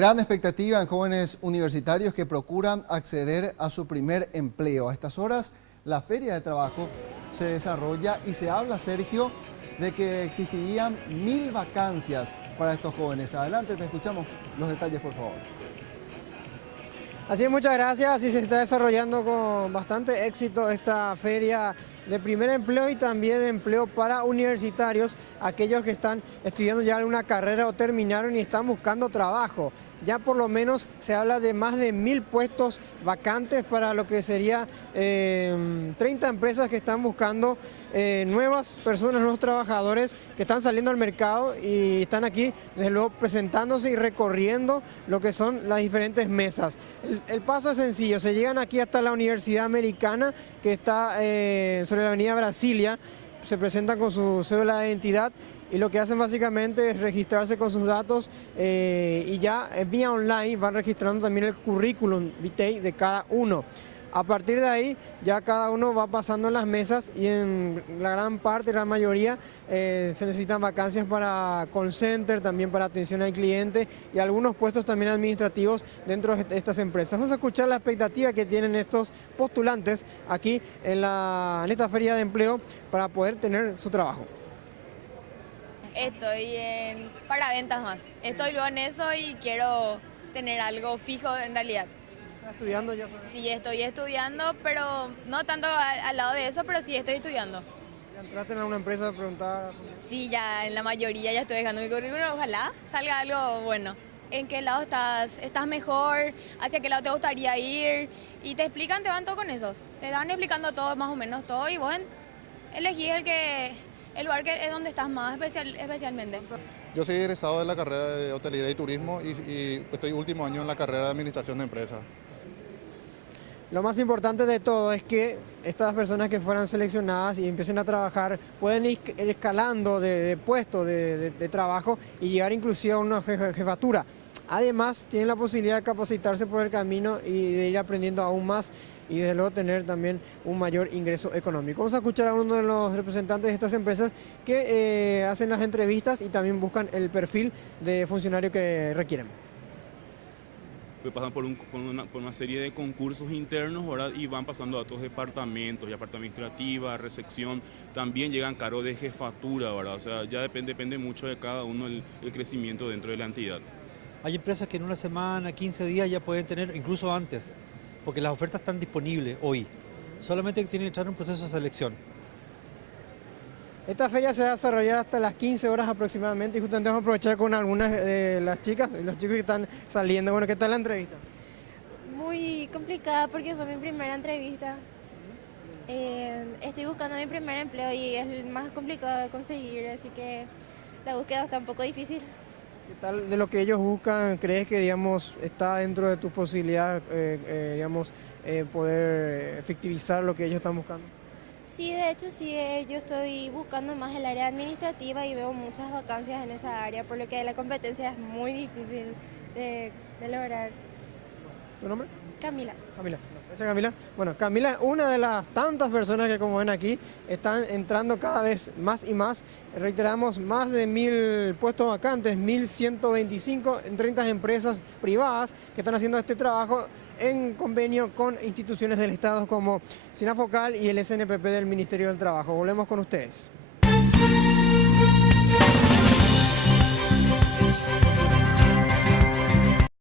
Gran expectativa en jóvenes universitarios que procuran acceder a su primer empleo. A estas horas, la Feria de Trabajo se desarrolla y se habla, Sergio, de que existirían 1000 vacancias para estos jóvenes. Adelante, te escuchamos los detalles, por favor. Así es, muchas gracias. Así se está desarrollando con bastante éxito esta feria de primer empleo y también de empleo para universitarios, aquellos que están estudiando ya alguna carrera o terminaron y están buscando trabajo. Ya por lo menos se habla de más de 1000 puestos vacantes para lo que sería 30 empresas que están buscando nuevas personas, nuevos trabajadores que están saliendo al mercado y están aquí, desde luego, presentándose y recorriendo lo que son las diferentes mesas. El paso es sencillo, se llegan aquí hasta la Universidad Americana, que está sobre la avenida Brasilia, se presentan con su cédula de identidad y lo que hacen básicamente es registrarse con sus datos y ya vía online van registrando también el currículum vitae de cada uno. A partir de ahí ya cada uno va pasando en las mesas y en la gran parte, la mayoría, se necesitan vacancias para call center, también para atención al cliente y algunos puestos también administrativos dentro de estas empresas. Vamos a escuchar la expectativa que tienen estos postulantes aquí en esta feria de empleo para poder tener su trabajo. Estoy para ventas más. Estoy luego en eso y quiero tener algo fijo en realidad. ¿Estás estudiando ya? Sí, estoy estudiando, pero no tanto al lado de eso, pero sí estoy estudiando. ¿Ya entraste en alguna empresa a preguntar? Sí, ya en la mayoría ya estoy dejando mi currículum, ojalá salga algo bueno. ¿En qué lado estás mejor? ¿Hacia qué lado te gustaría ir? Y te explican, te van todo con eso. Te van explicando todo, más o menos todo, y vos elegís el lugar que es donde estás más especialmente. Yo soy egresado de la carrera de hotelería y turismo y estoy último año en la carrera de administración de empresas. Lo más importante de todo es que estas personas que fueran seleccionadas y empiecen a trabajar pueden ir escalando de puesto, de trabajo y llegar inclusive a una jefatura. Además, tienen la posibilidad de capacitarse por el camino y de ir aprendiendo aún más y desde luego tener también un mayor ingreso económico. Vamos a escuchar a uno de los representantes de estas empresas que hacen las entrevistas y también buscan el perfil de funcionario que requieren. Pasan por una serie de concursos internos, ¿verdad? Y van pasando a otros departamentos, ya parte administrativa, recepción, también llegan cargos de jefatura, ¿verdad? O sea, ya depende mucho de cada uno el crecimiento dentro de la entidad. Hay empresas que en una semana, 15 días ya pueden tener, incluso antes, porque las ofertas están disponibles hoy. Solamente tienen que entrar en un proceso de selección. Esta feria se va a desarrollar hasta las 15 horas aproximadamente y justamente vamos a aprovechar con algunas de las chicas y los chicos que están saliendo. Bueno, ¿qué tal la entrevista? Muy complicada porque fue mi primera entrevista. Estoy buscando mi primer empleo y es el más complicado de conseguir, así que la búsqueda está un poco difícil. ¿Qué tal de lo que ellos buscan? ¿Crees que, digamos, está dentro de tus posibilidades, poder efectivizar lo que ellos están buscando? Sí, de hecho sí, yo estoy buscando más el área administrativa y veo muchas vacancias en esa área, por lo que la competencia es muy difícil de lograr. ¿Tu nombre? Camila. Camila. Gracias, Camila. Bueno, Camila es una de las tantas personas que, como ven aquí, están entrando cada vez más y más. Reiteramos, más de 1000 puestos vacantes, 1125 en 30 empresas privadas que están haciendo este trabajo en convenio con instituciones del Estado como Sinafocal y el SNPP del Ministerio del Trabajo. Volvemos con ustedes.